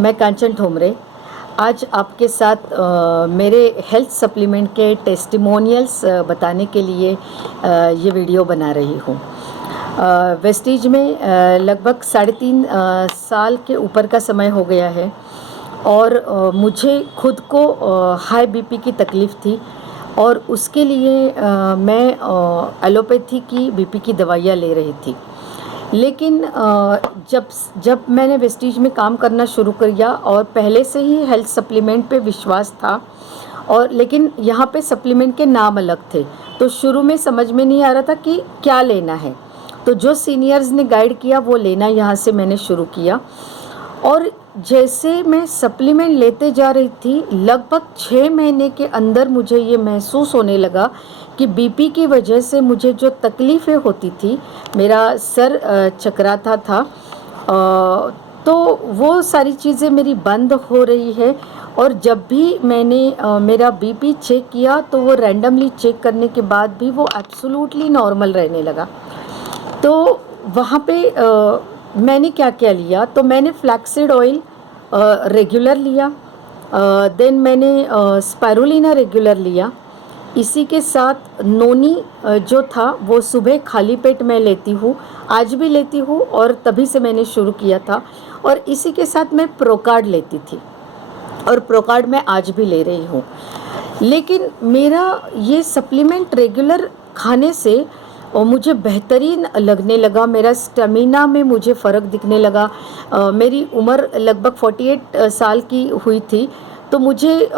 मैं कांचन ठोमरे आज आपके साथ मेरे हेल्थ सप्लीमेंट के टेस्टिमोनियल्स बताने के लिए ये वीडियो बना रही हूँ। वेस्टीज में लगभग 3.5 साल के ऊपर का समय हो गया है और मुझे खुद को हाई बीपी की तकलीफ़ थी और उसके लिए मैं एलोपैथी की बीपी की दवाइयाँ ले रही थी। लेकिन जब मैंने वेस्टीज में काम करना शुरू किया और पहले से ही हेल्थ सप्लीमेंट पे विश्वास था और लेकिन यहाँ पे सप्लीमेंट के नाम अलग थे, तो शुरू में समझ में नहीं आ रहा था कि क्या लेना है। तो जो सीनियर्स ने गाइड किया वो लेना यहाँ से मैंने शुरू किया और जैसे मैं सप्लीमेंट लेते जा रही थी लगभग 6 महीने के अंदर मुझे ये महसूस होने लगा कि बीपी की वजह से मुझे जो तकलीफ़ें होती थी, मेरा सर चकराता था, तो वो सारी चीज़ें मेरी बंद हो रही है। और जब भी मैंने मेरा बीपी चेक किया तो वो रैंडमली चेक करने के बाद भी वो एब्सोल्युटली नॉर्मल रहने लगा। तो वहाँ पे मैंने क्या क्या लिया, तो मैंने फ्लैक्सीड ऑयल रेगुलर लिया, देन मैंने स्पायरुलिना रेगुलर लिया। इसी के साथ नोनी जो था वो सुबह खाली पेट मैं लेती हूँ, आज भी लेती हूँ और तभी से मैंने शुरू किया था। और इसी के साथ मैं प्रोकार्ड लेती थी और प्रोकार्ड मैं आज भी ले रही हूँ। लेकिन मेरा ये सप्लीमेंट रेगुलर खाने से और मुझे बेहतरीन लगने लगा, मेरा स्टेमिना में मुझे फ़र्क दिखने लगा। मेरी उम्र लगभग 48 साल की हुई थी, तो मुझे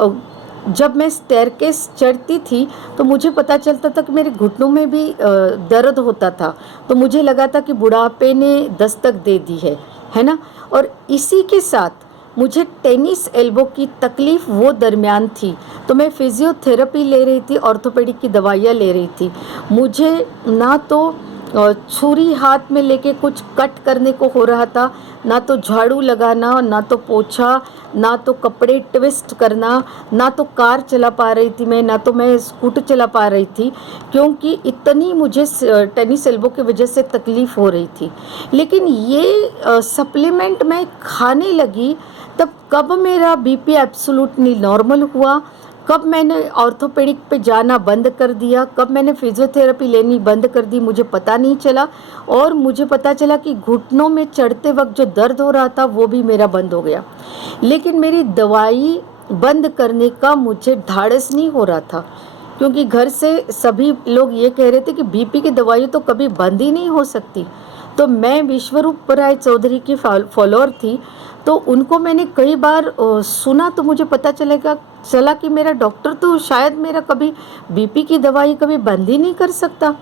जब मैं स्टेयरकेस चढ़ती थी तो मुझे पता चलता था कि मेरे घुटनों में भी दर्द होता था, तो मुझे लगा था कि बुढ़ापे ने दस्तक दे दी है ना। और इसी के साथ मुझे टेनिस एल्बो की तकलीफ़ वो दरमियान थी, तो मैं फिज़ियोथेरेपी ले रही थी, ऑर्थोपेडिक की दवाइयाँ ले रही थी। मुझे ना तो छुरी हाथ में लेके कुछ कट करने को हो रहा था, ना तो झाड़ू लगाना, ना तो पोछा, ना तो कपड़े ट्विस्ट करना, ना तो कार चला पा रही थी मैं, ना तो मैं स्कूटर चला पा रही थी, क्योंकि इतनी मुझे टेनिस एल्बो की वजह से तकलीफ़ हो रही थी। लेकिन ये सप्लीमेंट मैं खाने लगी तब कब मेरा बीपी एब्सोल्युटली नॉर्मल हुआ, कब मैंने ऑर्थोपेडिक पे जाना बंद कर दिया, कब मैंने फिजियोथेरेपी लेनी बंद कर दी, मुझे पता नहीं चला। और मुझे पता चला कि घुटनों में चढ़ते वक्त जो दर्द हो रहा था वो भी मेरा बंद हो गया। लेकिन मेरी दवाई बंद करने का मुझे ढाढ़स नहीं हो रहा था, क्योंकि घर से सभी लोग ये कह रहे थे कि बीपी की दवाई तो कभी बंद ही नहीं हो सकती। तो मैं विश्वरूप राय चौधरी की फॉलोअर थी, तो उनको मैंने कई बार सुना, तो मुझे पता चला कि मेरा डॉक्टर तो शायद मेरा कभी बीपी की दवाई कभी बंद ही नहीं कर सकता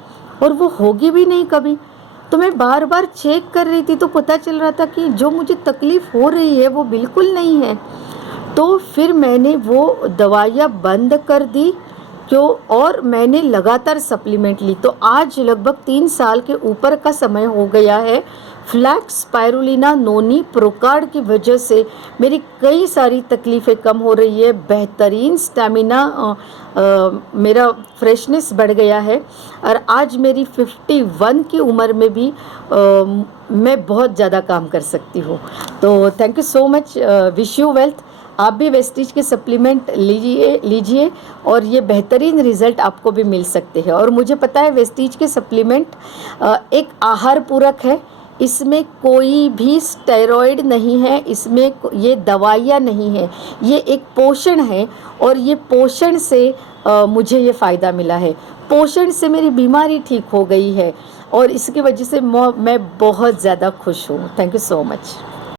और वो होगी भी नहीं कभी। तो मैं बार बार चेक कर रही थी, तो पता चल रहा था कि जो मुझे तकलीफ़ हो रही है वो बिल्कुल नहीं है। तो फिर मैंने वो दवाइयाँ बंद कर दी क्यों, और मैंने लगातार सप्लीमेंट ली। तो आज लगभग 3 साल के ऊपर का समय हो गया है। फ्लैक्स, स्पायरुलिना, नोनी, प्रोकार्ड की वजह से मेरी कई सारी तकलीफ़ें कम हो रही है, बेहतरीन स्टेमिना, मेरा फ्रेशनेस बढ़ गया है और आज मेरी 51 की उम्र में भी मैं बहुत ज़्यादा काम कर सकती हूँ। तो thank you so much, wish you wealth. आप भी वेस्टीज के सप्लीमेंट लीजिए और ये बेहतरीन रिज़ल्ट आपको भी मिल सकते हैं। और मुझे पता है वेस्टीज के सप्लीमेंट एक आहार पूरक है, इसमें कोई भी स्टेरॉइड नहीं है, इसमें ये दवाइयाँ नहीं है, ये एक पोषण है और ये पोषण से मुझे ये फ़ायदा मिला है। पोषण से मेरी बीमारी ठीक हो गई है और इसकी वजह से मैं बहुत ज़्यादा खुश हूँ। Thank you so much.